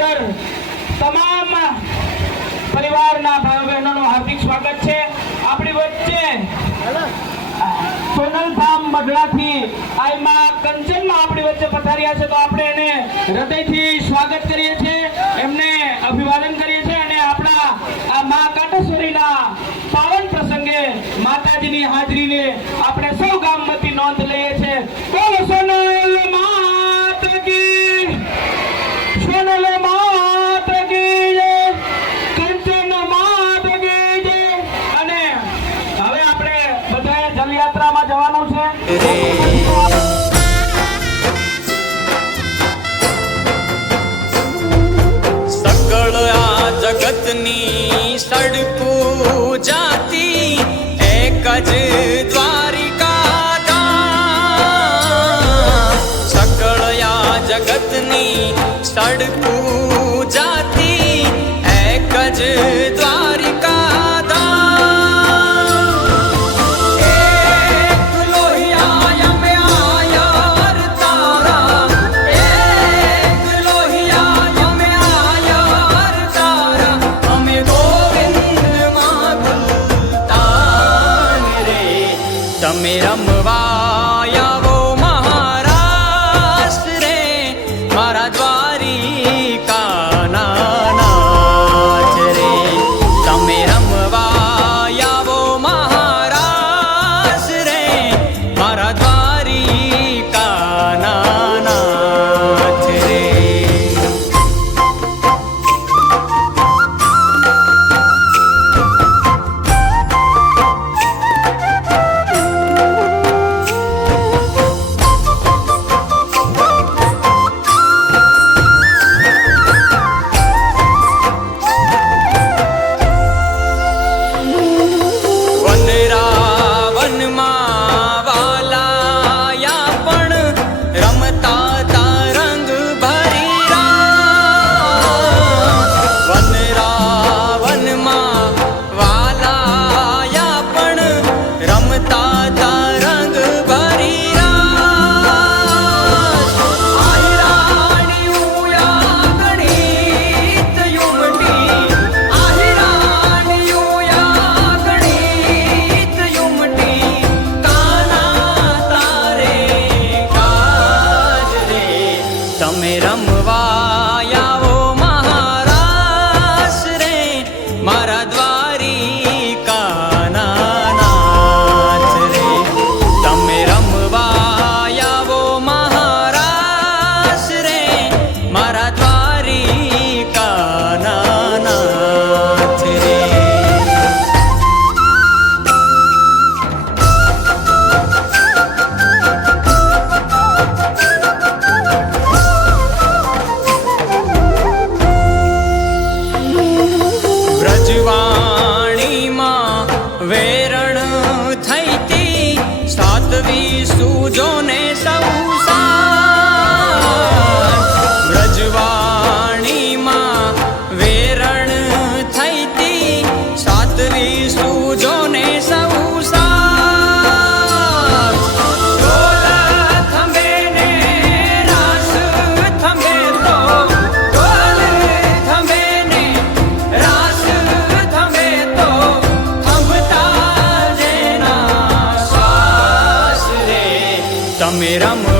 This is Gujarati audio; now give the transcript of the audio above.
અંદર તમામ પરિવારના ભાઈ બહેનોનું હાર્દિક સ્વાગત છે। આપણી વચ્ચે સોનલ ફાર્મ મઢડાથી આઈમાં કંચનમાં આપણી વચ્ચે પધાર્યા છે, તો આપણે એને હૃદયથી સ્વાગત કરીએ છીએ, એમને અભિવાદન કરીએ છીએ અને આપણા આ મા કાટેશ્વરીના પાવન પ્રસંગે માતાજીની હાજરીને આપણે સૌ ગામમાંથી નોંધ લઈએ છીએ। બોલો સોનલ માત કી, સોનલ માત કી જય, કંચન માત કી જય। અને હવે આપણે બધાએ જલયાત્રામાં જવાનું છે। સકળ આ જગતની સડકું જાતી એક જ દ્વારિકા ધામ। સકળ આ જગતની સડકું જાતી એક જ દ્વારિકા ધામ। એક લોહિયા અમે આયર તારા, એક લોહિયા અમે આયર તારા, અમે ગોવિંદ માં ગુલતાન રે। તમે રમવા આવો મહારાષ્ટ્ર રે, મારા દ્વારિકાના નાથ રે। તમે રમવા આવો મહારાષ્ટ્ર રે, મારા દ્વારિકાના નાથ રે। વનરાવનમાં વાલાયા પણ રમતા તરંગ ભરી રામ। વનરાવનમાં વાલાયા પણ રમતા તરંગ ભરી રામ। આહિરાણી ઉયા ગણિત યુમટી, આહિરાણી ઉયા ગણિત યુમટી, કાના તારે કાજ રે। તમે રમવા આવો મહારાષ્ટ્ર રે, મારા દ્વારિકાના નાથ રે। તમે રમવા આવો મહારાષ્ટ્ર રે, મારા દ્વારિકાના નાથ રે। વ્રજવાણીમાં વેરણ થઈતી સાતવી સૂજોને સૌ સાથ। વ્રજવાણીમાં વેરણ થઈતી સાતવી સૂજોને સૌ સાથ। ઢોલ થંભે ને રાસ થંભે તો, ઢોલ થંભે ને રાસ થંભે તો, થંભતા જેના શ્વાસ રે। તમે રમવા